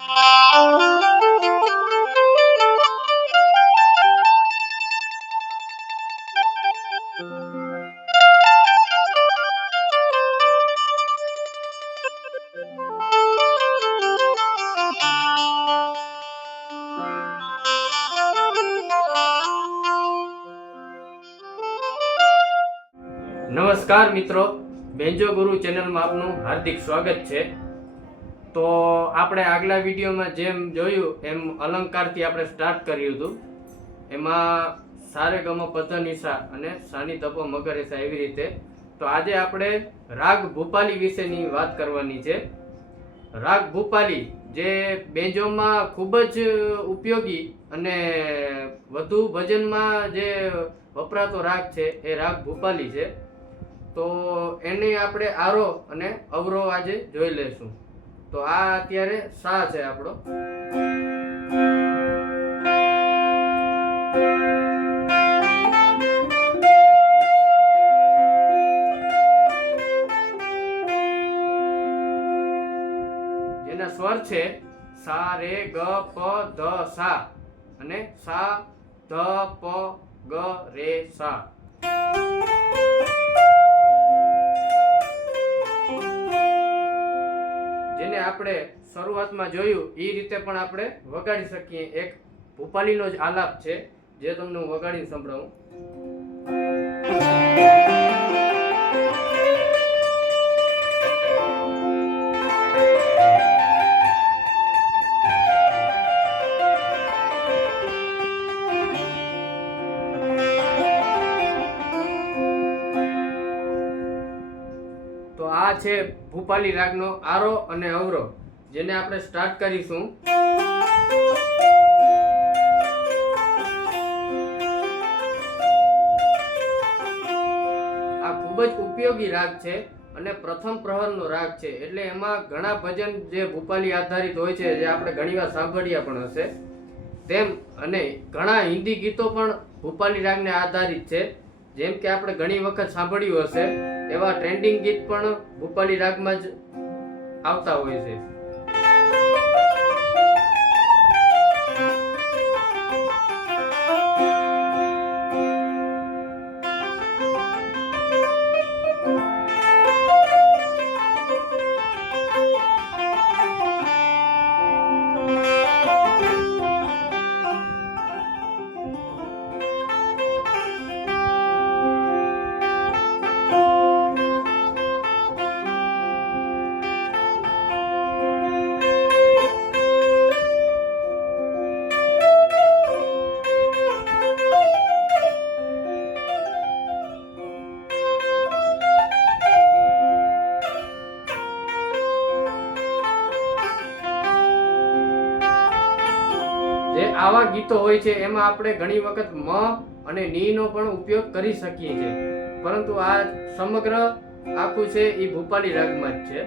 નમસ્કાર મિત્રો, બેન્જો ગુરુ ચેનલમાં આપનું હાર્દિક સ્વાગત છે। તો આપણે આગલા વિડીયોમાં જેમ જોયું એમ અલંકારથી આપણે સ્ટાર્ટ કર્યું હતું। એમાં સારે ગમ પધનિસા અને સાની તપો મગરેસા એવી રીતે। તો આજે આપણે રાગ ભૂપાલી વિશેની વાત કરવાની છે। રાગ ભૂપાલી જે બેન્જોમાં ખૂબ જ ઉપયોગી અને વધુ ભજનમાં જે વપરાતો રાગ છે એ રાગ ભૂપાલી છે। તો એને આપણે આરો અને અવરો આજે જોઈ લેશું। તો આ અત્યારે સા છે આપણો। જેના સ્વર છે સા રે ગ પ ધ સા અને સા ધ પ ગ રે સા। જેને આપણે શરૂઆતમાં જોયું એ રીતે પણ આપણે વગાડી શકીએ। એક ભૂપાલીનો જ આલાપ છે જે તમને હું વગાડીને સંભળાવું। તો આ છે ભૂપાલી રાગનો આરો અને અવરો, જેને આપણે સ્ટાર્ટ કરીશું। આ ખૂબ જ ઉપયોગી રાગ છે અને પ્રથમ પ્રહરનો રાગ છે, એટલે એમાં ઘણા ભજન જે ભૂપાલી આધારિત હોય છે, જે આપણે ઘણીવાર સાંભળ્યા પણ હશે તેમ, અને ઘણા હિન્દી ગીતો પણ ભૂપાલી રાગને આધારિત છે। જેમ કે આપણે ઘણી વખત સાંભળ્યું હશે એવા ટ્રેન્ડિંગ ગીત પણ ભૂપાલી રાગમાં જ આવતા હોય છે। જે આવા ગીતો હોય છે એમાં આપણે ઘણી વખત મ અને ની નો પણ ઉપયોગ કરી શકીએ છીએ, પરંતુ આ સમગ્ર આખું છે એ ભૂપાલી રાગમાં જ છે।